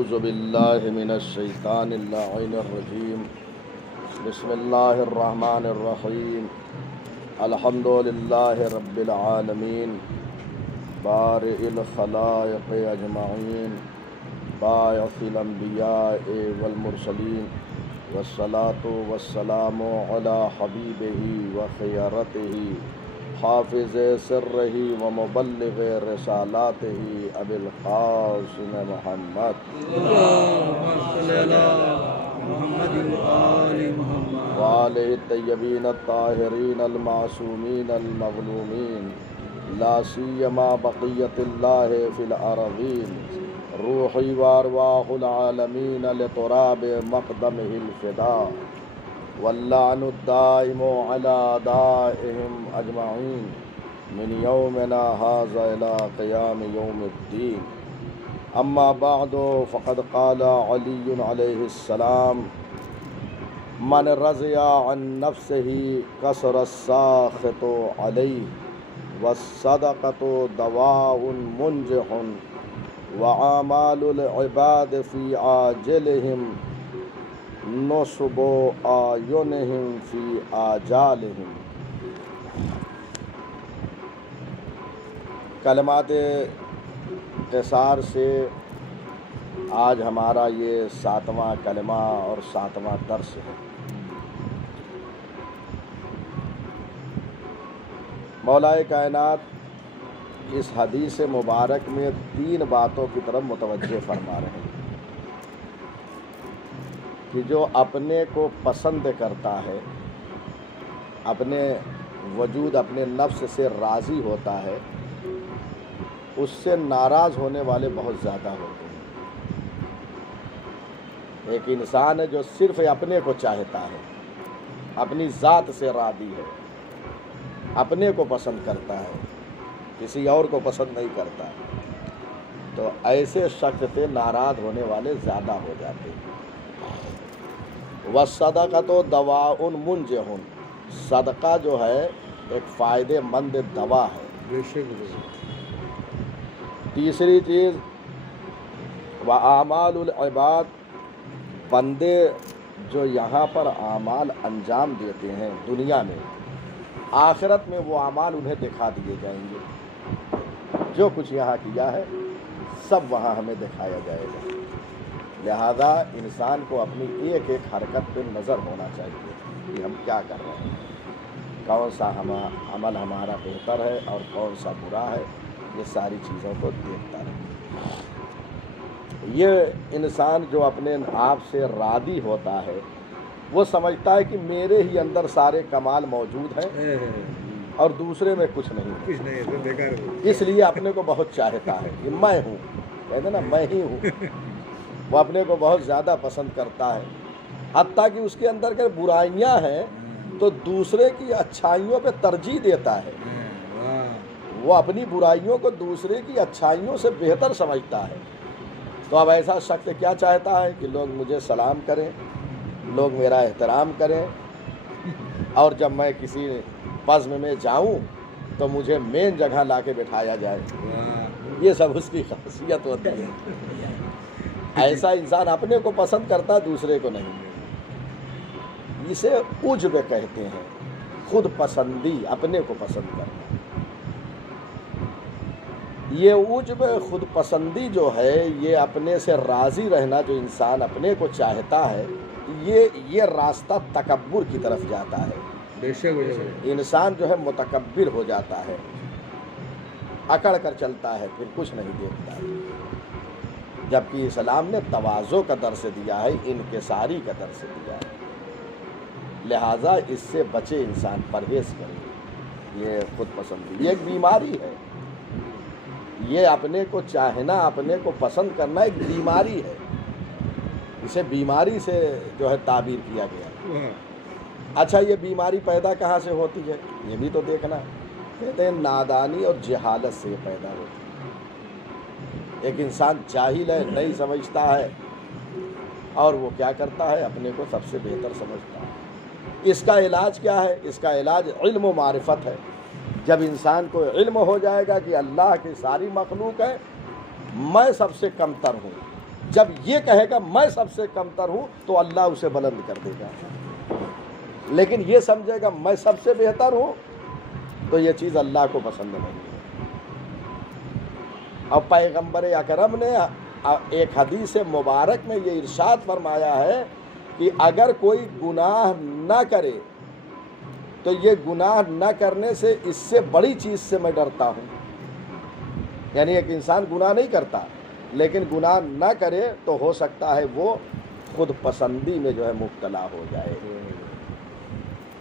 اعوذ باللہ من الشیطان اللعین الرجیم بسم اللہ الرحمن الرحیم الحمد للہ رب العالمین بارئ الخلائق اجمعین باعث الانبیاء والمرسلین والصلاة والسلام علی حبیبہ وخیرتہ حافظ سرہ ومبلغ رسالاتہ ابی القاسم محمد وآلہ الطیبین الطاہرین المعصومین المظلومین لا سیما بقیت اللہ فی الارضین روحی وارواح العالمین لتراب مقدمہ الفداء واللعن الدائم على أعدائهم أجمعين من يومنا هذا إلى قيام يوم الدين أما بعد فقد قال علي عليه السلام من رضي عن نفسه كسر الساخط عليه والصدقة دواء منجح وعمال العباد في عاجلهم نصب آیونہم فی آجالہم۔ کلمات قصار سے آج ہمارا یہ 7واں کلمہ اور 7واں درس ہے۔ مولا کائنات اس حدیث مبارک میں 3 باتوں کی طرف متوجہ فرما رہے ہیں کہ جو اپنے کو پسند کرتا ہے، اپنے وجود اپنے نفس سے راضی ہوتا ہے، اس سے ناراض ہونے والے بہت زیادہ ہوتے ہیں۔ ایک انسان ہے جو صرف اپنے کو چاہتا ہے، اپنی ذات سے راضی ہے، اپنے کو پسند کرتا ہے، کسی اور کو پسند نہیں کرتا، تو ایسے شخص سے ناراض ہونے والے زیادہ ہو جاتے ہیں۔ وَالصَّدَقَةُ دَوَاءٌ مُنْجِحٌ، صدقہ جو ہے ایک فائدے مند دوا ہے۔ تیسری چیز وَأَعْمَالُ الْعِبَادِ، بندے جو یہاں پر اعمال انجام دیتے ہیں دنیا میں، آخرت میں وہ اعمال انہیں دکھا دیے جائیں گے۔ جو کچھ یہاں کیا ہے سب وہاں ہمیں دکھایا جائے گا۔ لہذا انسان کو اپنی ایک ایک حرکت پہ نظر ہونا چاہیے کہ ہم کیا کر رہے ہیں، کون سا عمل ہمارا بہتر ہے اور کون سا برا ہے، یہ ساری چیزوں کو دیکھتا رہے۔ یہ انسان جو اپنے آپ سے راضی ہوتا ہے وہ سمجھتا ہے کہ میرے ہی اندر سارے کمال موجود ہیں اور دوسرے میں کچھ نہیں ہے، اس لیے اپنے کو بہت چاہتا ہے کہ میں ہوں، کہتے نا میں ہی ہوں۔ وہ اپنے کو بہت زیادہ پسند کرتا ہے، حتیٰ کہ اس کے اندر اگر برائیاں ہیں تو دوسرے کی اچھائیوں پہ ترجیح دیتا ہے۔ وہ اپنی برائیوں کو دوسرے کی اچھائیوں سے بہتر سمجھتا ہے۔ تو اب ایسا شخص کیا چاہتا ہے کہ لوگ مجھے سلام کریں، لوگ میرا احترام کریں، اور جب میں کسی بزم میں جاؤں تو مجھے مین جگہ لا کے بٹھایا جائے۔ یہ سب اس کی خاصیت ہوتی ہے۔ ایسا انسان اپنے کو پسند کرتا، دوسرے کو نہیں۔ اسے عجب کہتے ہیں، خود پسندی، اپنے کو پسند کرنا۔ یہ عجب خود پسندی جو ہے، یہ اپنے سے راضی رہنا جو انسان اپنے کو چاہتا ہے، یہ راستہ تکبر کی طرف جاتا ہے۔ انسان جو ہے متکبر ہو جاتا ہے، اکڑ کر چلتا ہے، پھر کچھ نہیں دیکھتا، جبکہ اسلام نے تواضع کا درس دیا ہے، انکساری کا درس دیا ہے۔ لہٰذا اس سے بچے انسان، پرہیز کرے۔ یہ خود پسندی یہ ایک بیماری ہے، یہ اپنے کو چاہنا، اپنے کو پسند کرنا ایک بیماری ہے۔ اسے بیماری سے جو ہے تعبیر کیا گیا۔ اچھا، یہ بیماری پیدا کہاں سے ہوتی ہے یہ بھی تو دیکھنا۔ کہتے ہیں نادانی اور جہالت سے پیدا ہوتی ہے۔ ایک انسان جاہل ہے، نہیں سمجھتا ہے، اور وہ کیا کرتا ہے، اپنے کو سب سے بہتر سمجھتا ہے۔ اس کا علاج کیا ہے؟ اس کا علاج علم و معرفت ہے۔ جب انسان کو علم ہو جائے گا کہ اللہ کی ساری مخلوق ہے، میں سب سے کم تر ہوں، جب یہ کہے گا میں سب سے کمتر ہوں تو اللہ اسے بلند کر دے گا، لیکن یہ سمجھے گا میں سب سے بہتر ہوں تو یہ چیز اللہ کو پسند نہیں ہے۔ اور پیغمبر اکرم نے ایک حدیث مبارک میں یہ ارشاد فرمایا ہے کہ اگر کوئی گناہ نہ کرے تو یہ گناہ نہ کرنے سے اس سے بڑی چیز سے میں ڈرتا ہوں، یعنی ایک انسان گناہ نہیں کرتا لیکن گناہ نہ کرے تو ہو سکتا ہے وہ خود پسندی میں جو ہے مبتلا ہو جائے۔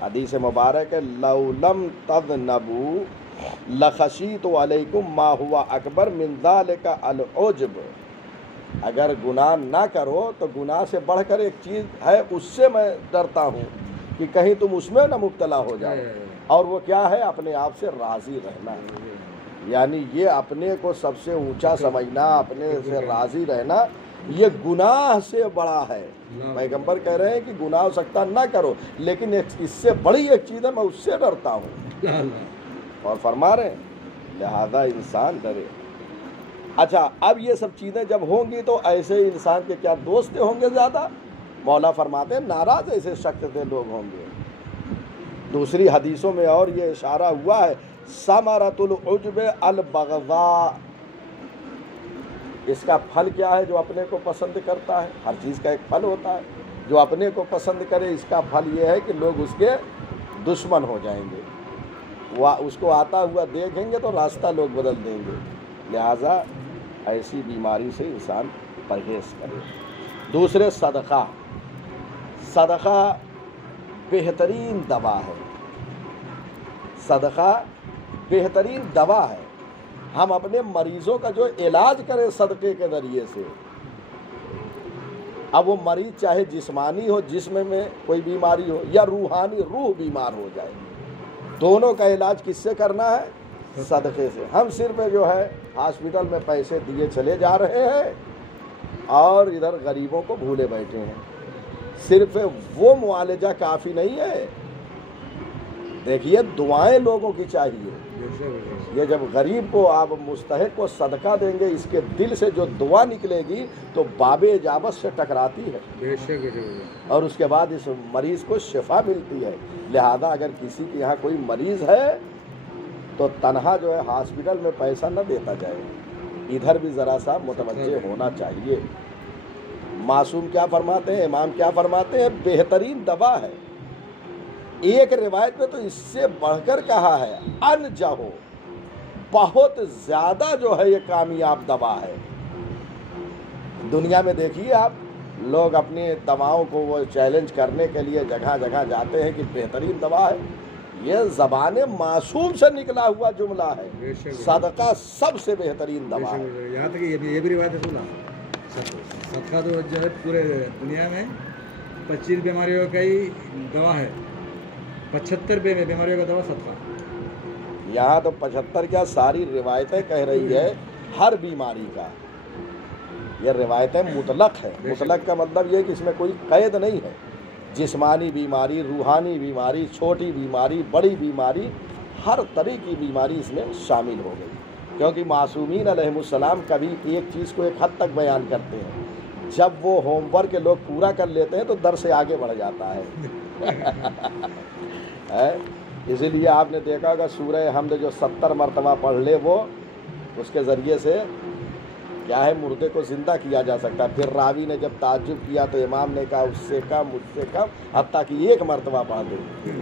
حدیث مبارک لَوْ لَمْ تَذْنَبُوا لَخَشِیتُ عَلَیکُم مَا ہُوَ اکبر من ذَلِکَ الْعُجْبُ، اگر گناہ نہ کرو تو گناہ سے بڑھ کر ایک چیز ہے اس سے میں ڈرتا ہوں کہ کہیں تم اس میں نہ مبتلا ہو جائے، اور وہ کیا ہے؟ اپنے آپ سے راضی رہنا، یعنی یہ اپنے کو سب سے اونچا سمجھنا، اپنے سے راضی رہنا، یہ گناہ سے بڑا ہے۔ پیغمبر کہہ رہے ہیں کہ گناہ ہو سکتا نہ کرو لیکن اس سے بڑی ایک چیز ہے میں اس سے ڈرتا ہوں، اور فرما رہے ہیں لہذا انسان ڈرے۔ اچھا، اب یہ سب چیزیں جب ہوں گی تو ایسے انسان کے کیا دوست ہوں گے زیادہ؟ مولا فرماتے ہیں ناراض ایسے شخص سے لوگ ہوں گے۔ دوسری حدیثوں میں اور یہ اشارہ ہوا ہے ثمرۃ العجب البغضاء، اس کا پھل کیا ہے؟ جو اپنے کو پسند کرتا ہے، ہر چیز کا ایک پھل ہوتا ہے، جو اپنے کو پسند کرے اس کا پھل یہ ہے کہ لوگ اس کے دشمن ہو جائیں گے، وہ اس کو آتا ہوا دیکھیں گے تو راستہ لوگ بدل دیں گے، لہٰذا ایسی بیماری سے انسان پرہیز کرے۔ دوسرے صدقہ، صدقہ بہترین دوا ہے، صدقہ بہترین دوا ہے۔ ہم اپنے مریضوں کا جو علاج کریں صدقے کے ذریعے سے، اب وہ مریض چاہے جسمانی ہو، جسم میں کوئی بیماری ہو، یا روحانی، روح بیمار ہو جائے، دونوں کا علاج کس سے کرنا ہے؟ صدقے سے۔ ہم صرف جو ہے ہاسپٹل میں پیسے دیے چلے جا رہے ہیں اور ادھر غریبوں کو بھولے بیٹھے ہیں، صرف وہ معالجہ کافی نہیں ہے۔ دیکھیے دعائیں لوگوں کی چاہیے، یہ جب غریب کو آپ مستحق کو صدقہ دیں گے، اس کے دل سے جو دعا نکلے گی تو باب اجابت سے ٹکراتی ہے، اور اس کے بعد اس مریض کو شفا ملتی ہے۔ لہذا اگر کسی کے یہاں کوئی مریض ہے تو تنہا جو ہے ہاسپٹل میں پیسہ نہ دیتا جائے، ادھر بھی ذرا سا متوجہ ہونا چاہیے۔ معصوم کیا فرماتے ہیں، امام کیا فرماتے ہیں؟ بہترین دوا ہے۔ ایک روایت میں تو اس سے بڑھ کر کہا ہے انجہو، بہت زیادہ جو ہے یہ کامیاب دوا ہے۔ دنیا میں دیکھیے آپ، لوگ اپنی دواؤں کو وہ چیلنج کرنے کے لیے جگہ جگہ جاتے ہیں کہ بہترین دوا ہے، یہ زبان معصوم سے نکلا ہوا جملہ ہے، صدقہ سب سے بہترین دوا ہے۔ یہاں تک یہ بھی روایت ہے، صدقہ تو جو ہے پورے دنیا میں 25 بیماریوں کا ہی دوا ہے، 75 بیماریوں کا دوا صدقہ۔ یہاں تو 75 کیا، ساری روایتیں کہہ رہی ہے ہر بیماری کا، یہ روایتیں مطلق ہے۔ مطلق کا مطلب یہ کہ اس میں کوئی قید نہیں ہے، جسمانی بیماری، روحانی بیماری، چھوٹی بیماری، بڑی بیماری، ہر طرح کی بیماری اس میں شامل ہو گئی، کیونکہ معصومین علیہم السلام کبھی ایک چیز کو ایک حد تک بیان کرتے ہیں، جب وہ ہوم ورک لوگ پورا کر لیتے ہیں تو در سے آگے بڑھ جاتا ہے۔ اسی لیے آپ نے دیکھا ہوگا سورہ حمد جو 70 مرتبہ پڑھ لے، وہ اس کے ذریعے سے کیا ہے، مردے کو زندہ کیا جا سکتا ہے۔ پھر راوی نے جب تعجب کیا تو امام نے کہا اس سے کم، اس سے کم، حتیٰ کہ 1 مرتبہ پڑھ دے،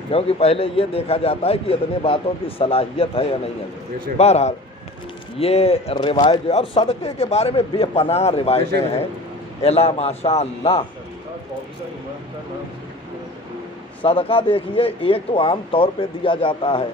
کیونکہ پہلے یہ دیکھا جاتا ہے کہ اتنے باتوں کی صلاحیت ہے یا نہیں ہے۔ بہرحال یہ روایت جو ہے، اور صدقے کے بارے میں بے پناہ روایتیں ہیں، الا ماشاء اللہ۔ صدقہ دیکھیے، ایک تو عام طور پہ دیا جاتا ہے،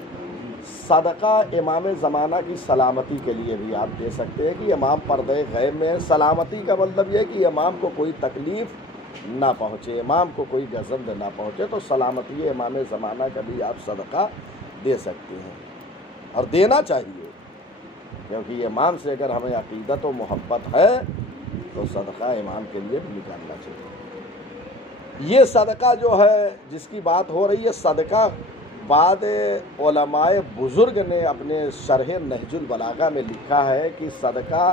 صدقہ امام زمانہ کی سلامتی کے لیے بھی آپ دے سکتے ہیں کہ امام پردے غیب میں ہے۔ سلامتی کا مطلب یہ ہے کہ امام کو کوئی تکلیف نہ پہنچے، امام کو کوئی گزند نہ پہنچے، تو سلامتی امام زمانہ کا بھی آپ صدقہ دے سکتے ہیں، اور دینا چاہیے، کیونکہ امام سے اگر ہمیں عقیدت و محبت ہے تو صدقہ امام کے لیے بھی نکالنا چاہیے۔ یہ صدقہ جو ہے جس کی بات ہو رہی ہے، صدقہ بعد علماء بزرگ نے اپنے شرح نہج البلاغہ میں لکھا ہے کہ صدقہ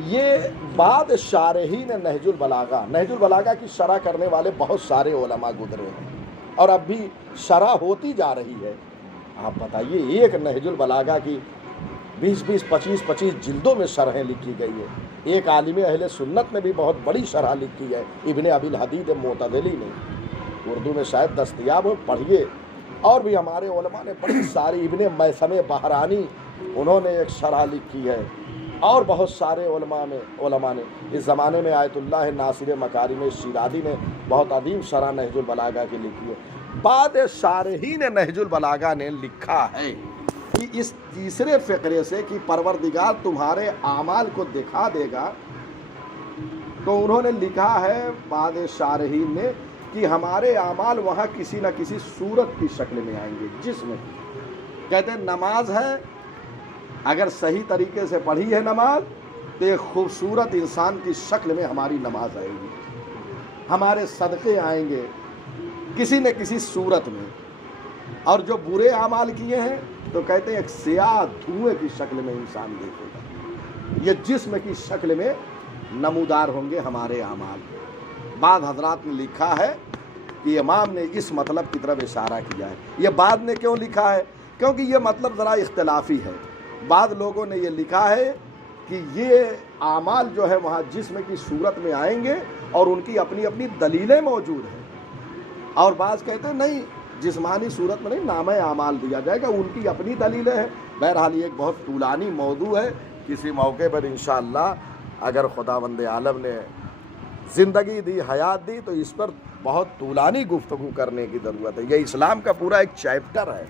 یہ بعد شارحین نہج البلاغہ کی شرح کرنے والے بہت سارے علماء گزرے ہیں اور اب بھی شرح ہوتی جا رہی ہے. آپ بتائیے ایک نہج البلاغہ کی 25 جلدوں میں شرحیں لکھی گئی ہے. ایک عالم اہل سنت نے بھی بہت بڑی شرح لکھی ہے، ابن ابی الحدید معتزلی نے. اردو میں شاید دستیاب ہو، پڑھیے. اور بھی ہمارے علماء نے بڑی ساری، ابن میثم بحرانی انہوں نے ایک شرح لکھی ہے، اور بہت سارے علماء نے اس زمانے میں آیت اللہ ناصر مکارم شیرازی نے بہت عظیم شرح نہج البلاغہ کی لکھی ہے. بعد شارحین نہج البلاغہ نے لکھا ہے کہ اس تیسرے فقرے سے کہ پروردگار تمہارے اعمال کو دکھا دے گا، تو انہوں نے لکھا ہے بعد شارحین نے کہ ہمارے اعمال وہاں کسی نہ کسی صورت کی شکل میں آئیں گے. جس میں کہتے ہیں نماز ہے، اگر صحیح طریقے سے پڑھی ہے نماز تو ایک خوبصورت انسان کی شکل میں ہماری نماز آئے گی. ہمارے صدقے آئیں گے کسی نہ کسی صورت میں. اور جو برے اعمال کیے ہیں تو کہتے ہیں ایک سیاہ دھوئیں کی شکل میں انسان دیکھے گا. یہ جسم کی شکل میں نمودار ہوں گے ہمارے اعمال. بعض حضرات نے لکھا ہے کہ امام نے اس مطلب کی طرف اشارہ کیا ہے. یہ بعد نے کیوں لکھا ہے؟ کیونکہ یہ مطلب ذرا اختلافی ہے. بعض لوگوں نے یہ لکھا ہے کہ یہ اعمال جو ہے وہاں جسم کی صورت میں آئیں گے اور ان کی اپنی اپنی دلیلیں موجود ہیں. اور بعض کہتے ہیں نہیں، جسمانی صورت میں نہیں، نامہ اعمال دیا جائے گا، ان کی اپنی دلیلیں ہیں. بہرحال یہ ایک بہت طولانی موضوع ہے. کسی موقع پر انشاءاللہ اگر خداوند عالم نے زندگی دی، حیات دی، تو اس پر بہت طولانی گفتگو کرنے کی ضرورت ہے. یہ اسلام کا پورا ایک چیپٹر ہے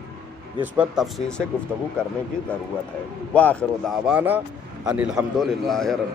جس پر تفصیل سے گفتگو کرنے کی ضرورت ہے. وآخر دعوانا ان الحمد للہ رب